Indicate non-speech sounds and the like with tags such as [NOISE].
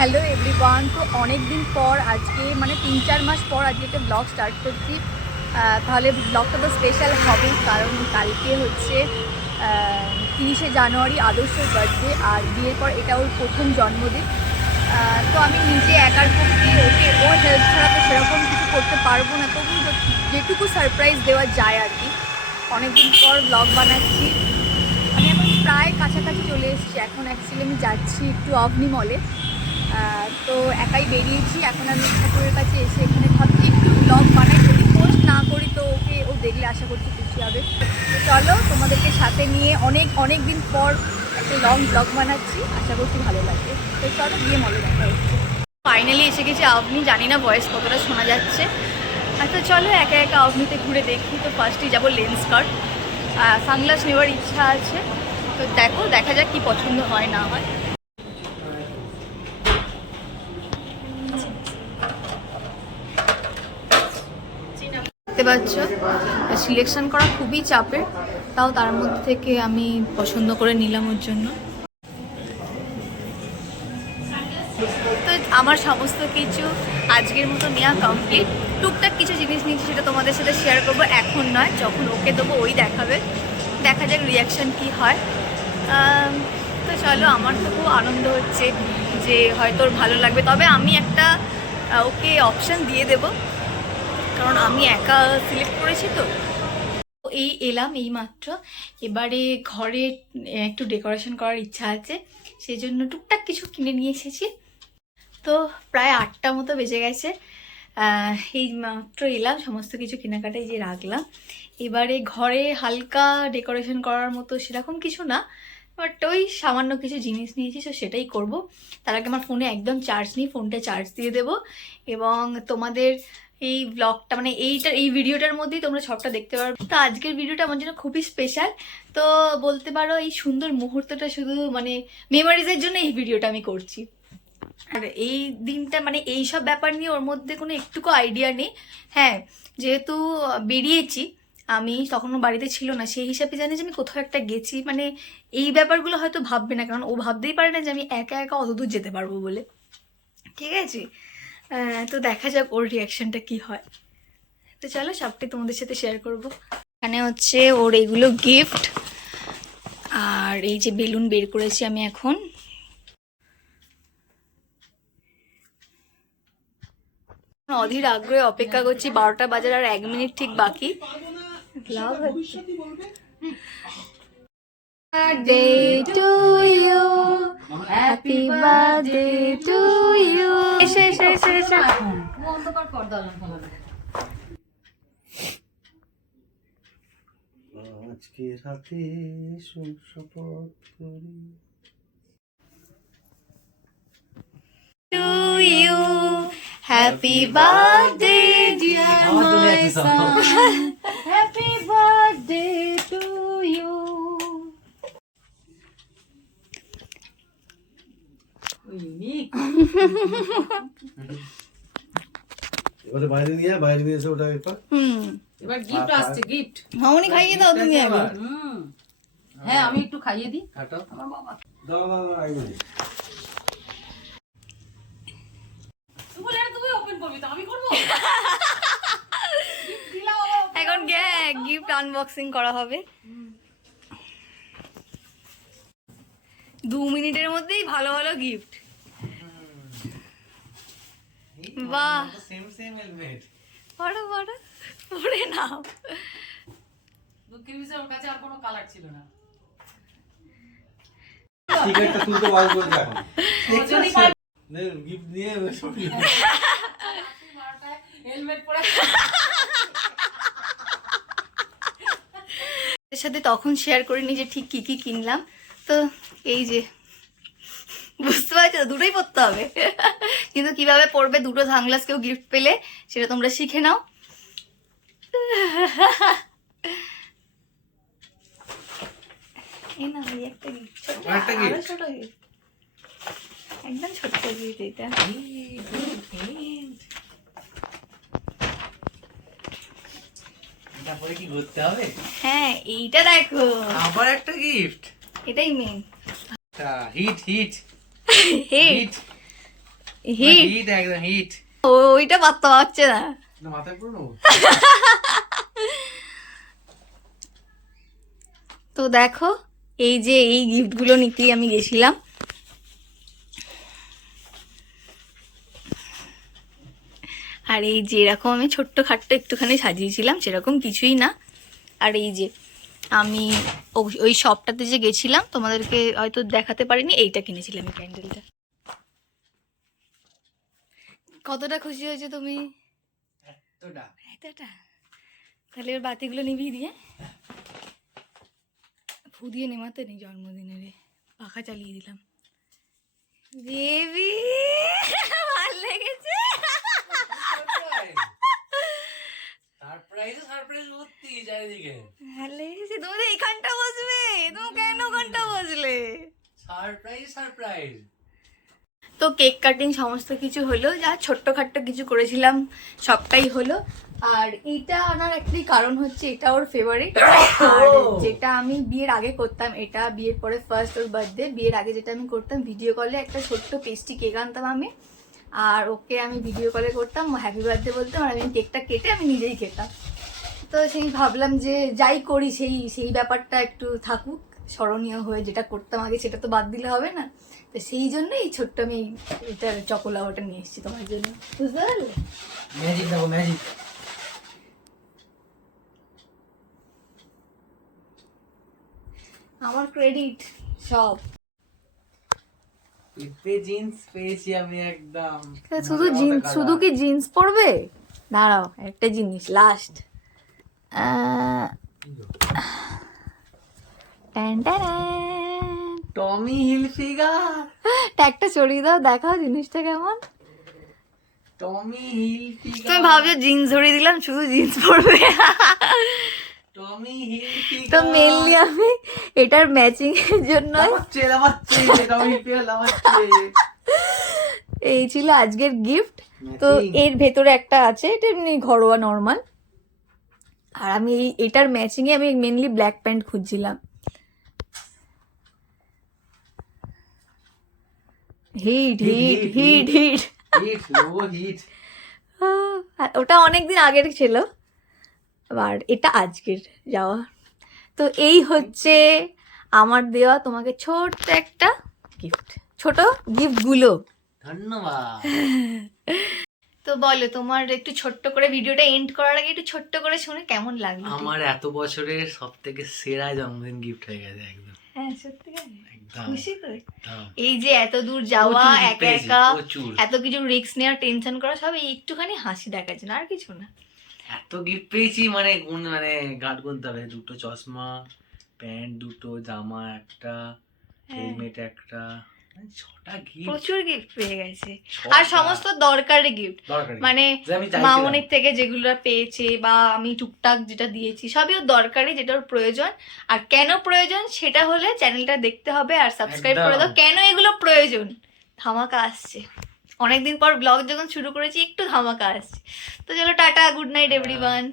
Hello everyone, তো অনেক দিন পর আজকে মানে তিন চার মাস পর আজকে একটা ব্লগ স্টার্ট করছি। তাহলে ব্লগটা তো স্পেশাল হবেই, কারণ কালকে হচ্ছে তিরিশে জানুয়ারি আদর্শের বার্থডে আর বিয়ের পর এটা ওর প্রথম জন্মদিন। তো আমি নিজে একার পক্ষে ওকে ওর হেল্প ছাড়া তো সেরকম কিছু করতে পারব না, তবু যেটুকু সারপ্রাইজ দেওয়া যায় আর কি। অনেকদিন পর ব্লগ বানাচ্ছি। আমি এখন প্রায় কাছাকাছি চলে এসেছি, এখন অ্যাকচুয়ালি আমি যাচ্ছি একটু অভনি মলে তো একাই বেরিয়েছি। এখন আমি ঠাকুরের কাছে এসে এখানে ভাবছি একটু ব্লগ বানাই। যদি পোস্ট না করি তো ওকে ও দেখলে আশা করছি খুশি হবে। তো চলো তোমাদেরকে সাথে নিয়ে অনেক অনেক দিন পর একটা লং ব্লগ বানাচ্ছি। আশা করছি ভালো লাগবে। তো চলো গিয়ে মলে দেখা হচ্ছে। ফাইনালি এসে গেছি আপনি জানি না ভয়েস কতটা শোনা যাচ্ছে। আচ্ছা চলো একা একা অগ্নিতে ঘুরে দেখি। তো ফার্স্টেই যাব লেন্স কার্ড সানগ্লাস নেওয়ার ইচ্ছা আছে। তো দেখো, দেখা যাক কি পছন্দ হয়, না হয়। দেখতে পাচ্ছ। সিলেকশন করা খুবই চাপের, তাও তার মধ্যে থেকে আমি পছন্দ করে নিলাম ওর জন্য। তো আমার সমস্ত কিছু আজকের মতো নেওয়া কমপ্লিট টুকটাক কিছু জিনিস নিয়েছি সেটা তোমাদের সাথে শেয়ার করব, এখন নয়, যখন ওকে দেবো ওই দেখাবে। দেখা যাক রিয়াকশান কি হয়। তো চলো, আমার তো খুব আনন্দ হচ্ছে যে হয়তো ওর ভালো লাগবে। তবে আমি একটা ওকে অপশান দিয়ে দেব। কারণ আমি একা সিলেক্ট করেছি তো। এই এলাম এই মাত্র এবারে ঘরে একটু ডেকোরেশন করার ইচ্ছা আছে সেই জন্য টুকটাক কিছু কিনে নিয়ে এসেছি। তো প্রায় আটটা মতো বেজে গেছে। এই মাত্র এলাম, সমস্ত কিছু কেনাকাটাই যে রাখলাম। এবারে ঘরে হালকা ডেকোরেশন করার মতো সেরকম কিছু না বাট ওই সামান্য কিছু জিনিস নিয়েছি তো সেটাই করব। তার আগে আমার ফোনে একদম চার্জ নেই ফোনটা চার্জ দিয়ে দেবো। এবং তোমাদের এই ব্লগটা মানে এইটার এই ভিডিওটার মধ্যেই তোমরা সবটা দেখতে পারবে তো আজকের ভিডিওটা আমার জন্য খুবই স্পেশাল তো বলতে পারো, এই সুন্দর মুহূর্তটা শুধু মানে মেমোরিজের জন্য এই ভিডিওটা আমি করছি। আর এই দিনটা মানে এই সব ব্যাপার নিয়ে ওর মধ্যে কোনো একটুকু আইডিয়া নেই। হ্যাঁ যেহেতু বেরিয়েছি, আমি তখনও বাড়িতে ছিল না, সেই হিসাবে জানি যে আমি কোথাও একটা গেছি। মানে এই ব্যাপারগুলো হয়তো ভাববে না, কারণ ও ভাবতেই পারে না যে আমি একা একা অত দূর যেতে পারব বলে। ঠিক আছে? তো দেখা যাক ওর রিয়াকশনটা কি হয়। তো চলো সবটাই তোমাদের সাথে শেয়ার করব। এখানে হচ্ছে ওর এগুলো গিফট আর এই যে বেলুন বের করেছি আমি এখন। অধীর আগ্রহে অপেক্ষা করছি, বারোটা বাজার আর এক মিনিট ঠিক বাকি। birthday to you, happy birthday to আজকে রাতে শপথ করি to you happy birthday dear my son happy birthday to you এবারে বাইরে নিয়ে বাইরে নিয়ে এসে ওটা একবার হুম। এবার গিফট আসছে গিফট মামনি খাইয়ে দাও তুমি আগে হুম। হ্যাঁ আমি একটু খাইয়ে দিই। খাটাও দাও দাও দাও আইনে তুই বলে ওপেন করবি তো আমি করব? এখন গিফট আনবক্সিং করা হবে। দু মিনিটের মধ্যেই ভালো ভালো গিফট বাহ। সেম সেম হেলমেট বড় বড় পরে নাও। দুঃখের বিষয় ওর কাছে আর কোনো কালার ছিল না। টিকেটটা তুলতে বার করে দেখো ওর জন্যই পার- নে গিফট নিয়ে সব হেলমেট পরে এর সাথে তখন শেয়ার করিনি যে ঠিক কি কি কিনলাম। তো এই যে বুঝতে পারছ? দুটোই পড়তে হবে। কিন্তু কীভাবে পড়বে দুটো সানগ্লাস কেউ গিফট পেলে সেটা তোমরা শিখে নাও। একদম ছোট্ট গিফট এটা। তারপরে কি করতে হবে? হ্যাঁ এইটা দেখো। আবার একটা গিফট এটাই main hit hit hit. Hit. Hit. একদম হিট। ওইটা পাত্তা পাচ্ছে না। মাথায় পুরো তো দেখো এই যে এই গিফটগুলো নিতেই আমি গেছিলাম। আর এই যে এরকম আমি ছোট্ট খাট্ট একটুখানি সাজিয়েছিলাম সেরকম কিছুই না। আর এই যে আমি ওই শপটাতে যে গেছিলাম তোমাদেরকে হয়তো দেখাতে পারিনি এইটা কিনেছিলাম এই ক্যান্ডেলটা কতটা খুশি হয়েছে তুমি? এতটা। তাহলে এবার বাতিগুলো নিবি দিয়ে। ফু দিয়ে নেমাতে নেই জন্মদিনে রে পাখা চালিয়ে দিলাম। বেবি [LAUGHS] ভালো লেগেছে। চারিদিকে। এইখানটা বসবে? তুমি কেন ওখানটা বসলে? সারপ্রাইজ সারপ্রাইজ তো কেক কাটিং সমস্ত কিছু হলো যা ছোট্টখাট্ট কিছু করেছিলাম সবটাই হলো। আর এটা আনার একটাই কারণ হচ্ছে এটা ওর ফেভারিট আর [COUGHS] যেটা আমি বিয়ের আগে করতাম এটা বিয়ের পরে ফার্স্ট ওর বার্থডে বিয়ের আগে যেটা আমি করতাম ভিডিও কলে একটা ছোট্ট পেস্টি কেক আনতাম আমি। আর ওকে আমি ভিডিও কলে করতাম হ্যাপি বার্থডে বলতাম আর আমি কেকটা কেটে আমি নিজেই খেতাম। তো সেই ভাবলাম যে যাই করি সেই সেই ব্যাপারটা একটু থাকুক স্মরণীয় হয়ে যেটা করতাম আগে সেটা তো বাদ দিলে হবে না। তো সেই জন্য এই ছোট্ট আমি এটার চকোলাওয়াটা নিয়ে এসেছি তোমার জন্য। বুঝতে পারলে? ম্যাজিক দেখো ম্যাজিক আমার ক্রেডিট সব। পেপে জিন্স পেয়েছি আমি একদম। শুধু জিন্স শুধু কি জিন্স পরবে? দাঁড়াও একটা জিনিস লাস্ট টমি হিলফিগার ট্যাগটা চড়িয়ে দাও দেখাও জিনিসটা কেমন। টমি হিলফিগার তুমি ভাবছ জিন্স ধরিয়ে দিলাম শুধু জিন্স পরবে? টমি হিলফিগার তো মেনলি আমি এটার ম্যাচিং এর জন্য টমি এই ছিল আজকের গিফট তো এর ভেতরে একটা আছে এটা এমনি ঘরোয়া নর্মাল আর আমি এই এটার ম্যাচিংয়ে আমি মেনলি ব্ল্যাক প্যান্ট খুঁজছিলাম। হিট হিট হিট হিট ওটা অনেক দিন আগের ছিল আর এটা আজকের যাওয়া। তো এই হচ্ছে আমার দেওয়া তোমাকে ছোট্ট একটা গিফট ছোট গিফটগুলো ধন্যবাদ। [LAUGHS] তো বলো তোমার একটু ছোট্ট করে ভিডিওটা এন্ড করার আগে একটু ছোট্ট করে শুনে কেমন লাগল? আমার এত বছরের সব থেকে সেরা জন্মদিন গিফট হয়ে গেছে একদম। হ্যাঁ সত্যি খুশি তো? এই যে এত দূর যাওয়া একা একা এত কিছু রিস্ক নেওয়া টেনশন করা সব এই একটুখানি হাসি দেখাচ্ছে না আর কিছু না। এত গিফট পেয়েছি মানে কোন মানে গাঁট গুনতে হবে দুটো চশমা প্যান্ট দুটো জামা একটা হ্যাঁ। হেলমেট একটা। ছটা গিফট প্রচুর গিফট পেয়ে গেছে। আর সমস্ত দরকারি গিফট মানে মামনির থেকে যেগুলো পেয়েছে বা আমি টুকটাক যেটা দিয়েছি সবই ওর দরকারি যেটা ওর প্রয়োজন। আর কেন প্রয়োজন সেটা হলে চ্যানেলটা দেখতে হবে আর সাবস্ক্রাইব করে দাও। কেন এগুলো প্রয়োজন? ধামাকা আসছে। অনেকদিন পর ব্লগ যখন শুরু করেছি একটু ধামাকা আসছে। তো চলো টাটা গুড নাইট এভরিওয়ান